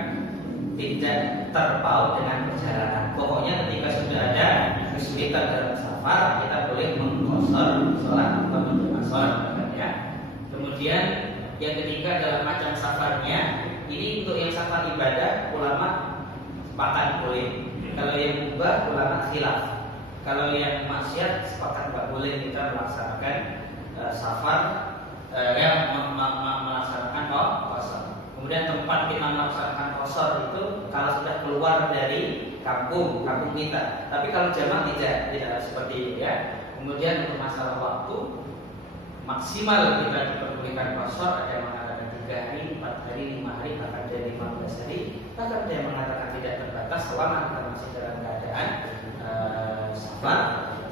tidak terpaut dengan perjalanan. Pokoknya ketika sudah ada kesulitan dalam safar, kita boleh mengqasar sholat atau menjamak sholat, ya. Kemudian yang ketiga adalah macam safarnya. Ini untuk yang safar ibadah ulama sepakat boleh. Kalau yang ubah ulama khilaf. Kalau yang maksiat sepakat nggak boleh kita melaksanakan safar, melaksanakan qasar. Kemudian tempat kita melaksanakan qasar itu kalau sudah keluar dari kampung kita. Tapi kalau jamak tidak seperti itu ya. Kemudian untuk masalah waktu maksimal kita diperbolehkan qasar, ada yang mengatakan 3 hari, 4 hari, 5 hari, bahkan ada 15 hari. Bahkan ada yang mengatakan tidak terbatas selama kita masih dalam keadaan safar,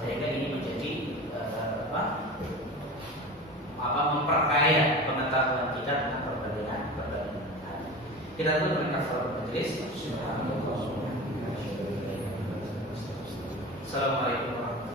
sehingga ini menjadi memperkaya pengetahuan kita tentang perbedaan. Kita tuh dengan kafar majelis.